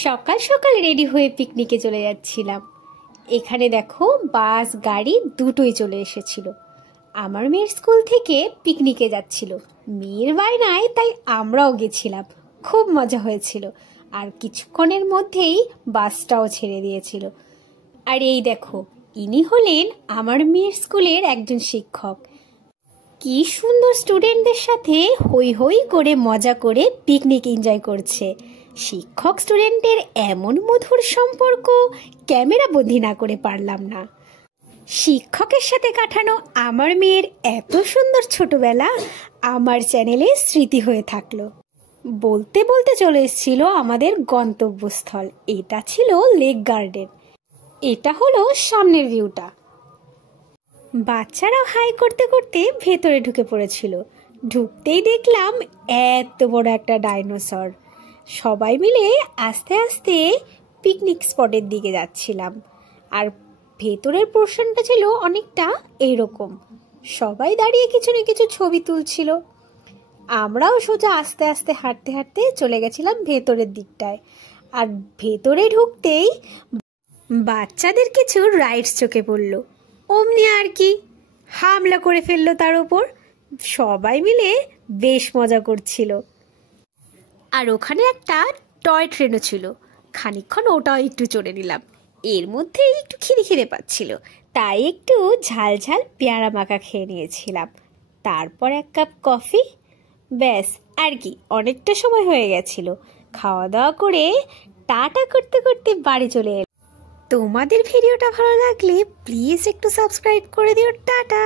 সকাল সকাল রেডি হয়ে পিকনিকে চলে যাচ্ছিলাম। এখানে দেখো বাস গাড়ি দুটোই চলে এসেছিল। আমার মেয়ের স্কুল থেকে পিকনিকে যাচ্ছিল, মেয়ের বায়নায় তাই আমরাও গেছিলাম। খুব মজা হয়েছিল, আর কিছুক্ষণের মধ্যেই বাসটাও ছেড়ে দিয়েছিল। আর এই দেখো, ইনি হলেন আমার মেয়ের স্কুলের একজন শিক্ষক। কি সুন্দর স্টুডেন্টদের সাথে হই হই করে মজা করে পিকনিক এনজয় করছে। শিক্ষক স্টুডেন্টের এমন মধুর সম্পর্ক ক্যামেরা বন্দি না করে পারলাম না। শিক্ষকের সাথে কাটানো আমার মেয়ের এত সুন্দর ছোটবেলা আমার চ্যানেলে স্মৃতি হয়ে থাকলো। বলতে বলতে চলে এসেছিল আমাদের গন্তব্যস্থল। এটা ছিল লেক গার্ডেন। এটা হলো সামনের ভিউটা। বাচ্চারাও হাই করতে করতে ভেতরে ঢুকে পড়েছিল। ঢুকতেই দেখলাম এত বড় একটা ডাইনোসর। সবাই মিলে আস্তে আস্তে পিকনিক স্পটের দিকে যাচ্ছিলাম। আর ভেতরের পোর্শনটা ছিল অনেকটা এইরকম। সবাই দাঁড়িয়ে কিছু না কিছু ছবি তুলছিল। আমরাও সোজা আস্তে আস্তে হাঁটতে হাঁটতে চলে গেছিলাম ভেতরের দিকটায়। আর ভেতরে ঢুকতেই বাচ্চাদের কিছু রাইডস চোখে পড়লো। অমনি আর কি হামলা করে ফেললো তার ওপর। সবাই মিলে বেশ মজা করছিল। আর ওখানে একটা টয় ট্রেনও ছিল। খানিকক্ষণ ওটাও একটু চড়ে নিলাম। এর মধ্যে একটু খিদে খিদে পাচ্ছিল, তাই একটু ঝাল ঝাল পেয়ারা মাখা খেয়ে নিয়েছিলাম। তারপর এক কাপ কফি। ব্যাস আর কি, অনেকটা সময় হয়ে গেছিল। খাওয়া দাওয়া করে টাটা করতে করতে বাড়ি চলে এলাম। তোমাদের ভিডিওটা ভালো লাগলে প্লিজ একটু সাবস্ক্রাইব করে দিও। টাটা।